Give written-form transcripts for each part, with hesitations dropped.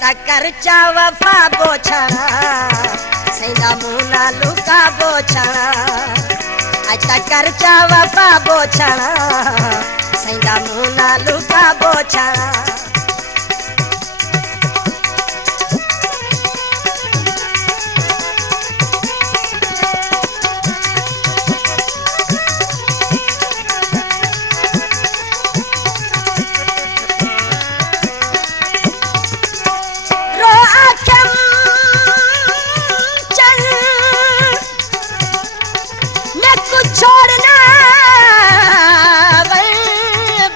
करचा वफा बोछड़ा सैदा मुना लुका बोछड़ा अच्छा करचा वफा बोछड़ा सैदा मुना लुका बोछड़ा छोड़ना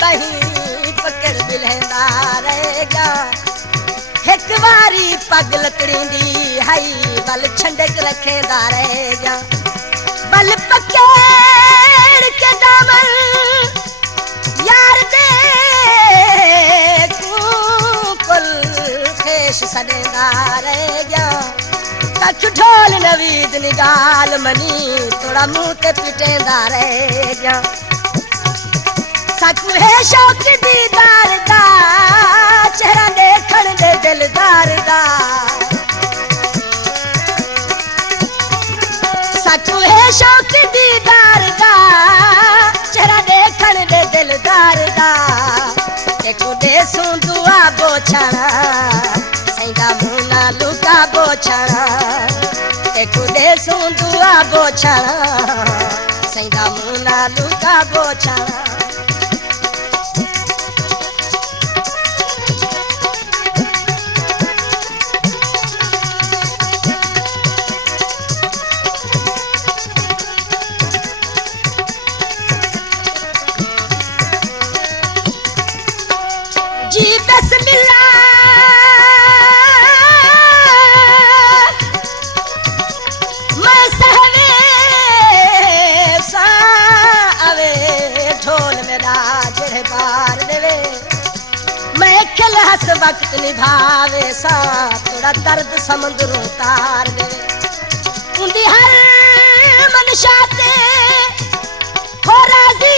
बही पकड़ बिलहंदा रहेगा एक बारी पग लकड़ी दी हाई बल छंडक रखेंदा रहेगा बल पकड़ के दामन यार दे तू कुल खेश सदेंदा रहेगा तक ढोल नवीद निगाल मनी थोड़ा मुंह ते पिटेंदा रहेगा सच है शौक दीदार दा चेहरा देखण दे दिलदार दा सच है शौक दीदार दा चेहरा देखण दे दिलदार दा देखो दे सू दुआ बोछड़ा सैदा मुना लुका बोछड़ा देखो दे सू दुआ बोछड़ा सैदा मुना लुका बोछड़ा जी बिस्मिल्लाह मैं सहवे सा आवे ढोल मेरा जेड़े बार देवे मैं खिल हस वक्त निभावे सा थोड़ा दर्द समुद्रों तार देवे उंदी हर मनशा ते हो राजी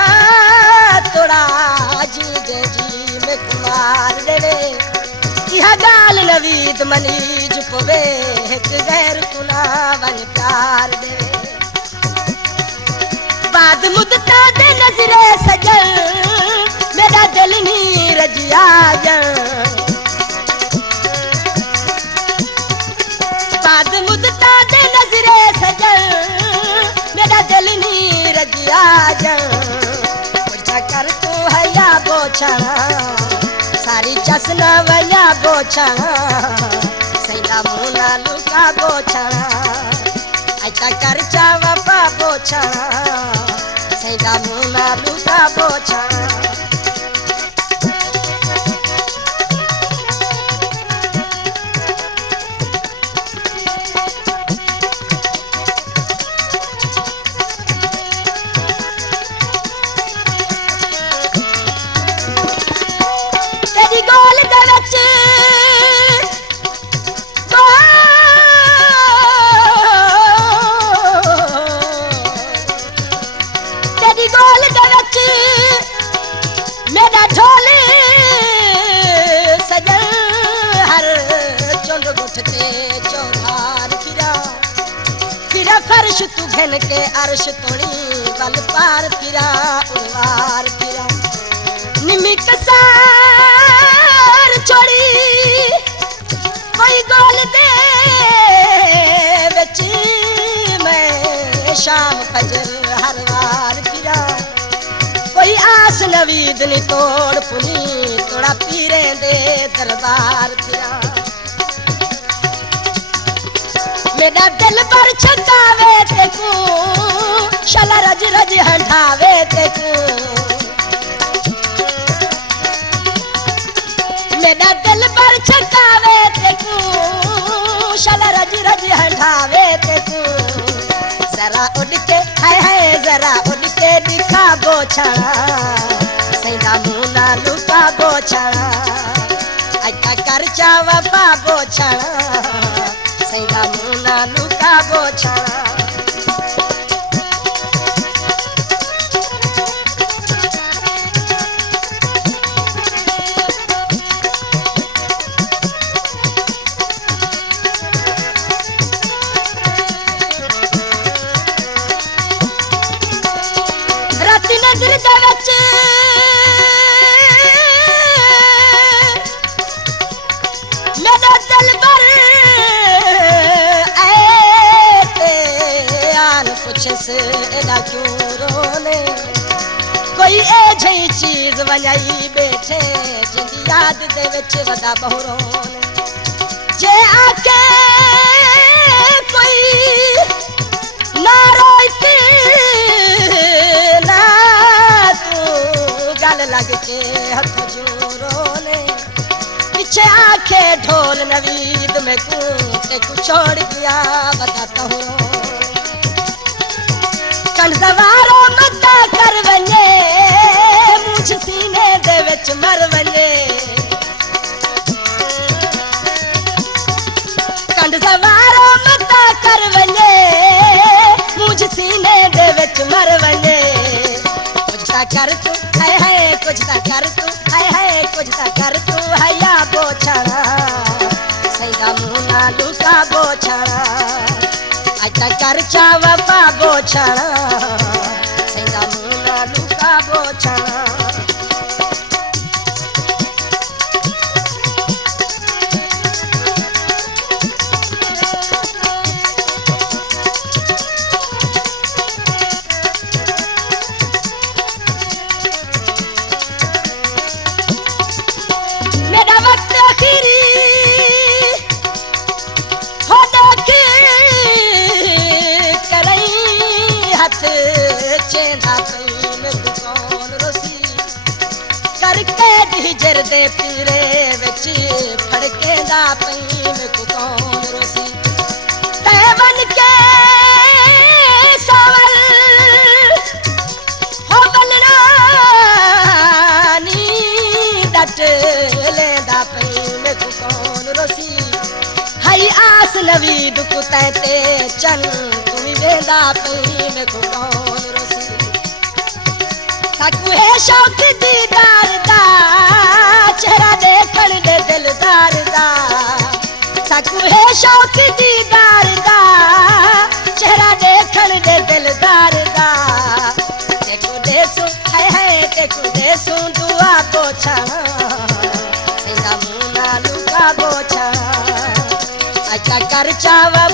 हाँ थोड़ा जी में कुमार देवे यह गाल नवीद मनीज पवे एक गैर कुनावन प्यार देवे बाद मुद्दा दे नजरे सजल मेरा दिल नीरज आजन बाद मुद्दा दे नजरे सजल मेरा दिल नीरज आजन कर तू हया बोछड़ा सारी चसना वया बोछड़ा सैदा मुना लुका बोछड़ा अच्छा करचा वफा बोछड़ा सैदा मुना लुका बोछड़ा मेरा ढोले सजल हर चुंड उठते चौधार फिरा फर्श तू घन के अर्श तोड़ी बल पार फिरा उड़वार फिरा निमिक सार छोड़ी कोई गोल दे बची मैं शाम फजर हर वार फिरा कोई आस नवीद नी तोड़ पुनी थोड़ा पीरे दे दरबार फिरा मेरा दिल पर छकावे ते को शला रज रज हंडावे ते को मेरा दिल पर छकावे ते को शला रज रज हंडावे ते को जरा उड़ के हाय जरा उड़ के दिखा बोछड़ा सैदा मुना लुका बोछड़ा अच्छा करचा वफा बोछड़ा सैदा मुना लुका बोछड़ा पुछस एदा क्यों रोले कोई ए जई चीज वजाई बैठे जिंदी याद दे विच वदा बहुरोने जे आके कोई ना रोईती ना तू गल लग के हथ जो रोले पीछे आके ढोल नवीद में तू ते कुछ छोड़ दिया बताता हूँ कणसवारो मता कर वने मुझ सीने दे विच मर वने कणसवारो मता कर वने मुझ सीने दे विच मर वने कुछ ता कर तू हाय हाय कुछ ता कर तू हाय हाय कुछ ता कर तू हया बोछड़ा सैदा मुना लुका बोछड़ा आता कर चावा बोछड़ा सैदा मुना लुका बोछड़ा मेरा वक्त आखिरी हिजर दे पीरे विच फड़के दा पई में कौन रोसी तैवन के सवल हो बनना नी डट लेंदा पई में कौन रोसी हई आस नवी दुख ते चल तुम वेंदा पई में कौन रोसी साकू है शौक दीदार दा चेहरा देखण दे दिलदार दा साकू है शौक दीदार दा चेहरा देखण दे दिलदार दा देखो देसू हाय हाय देखो देसू दुआ बोछड़ा सैदा मुना लुका बोछड़ा अच्छा कर चावा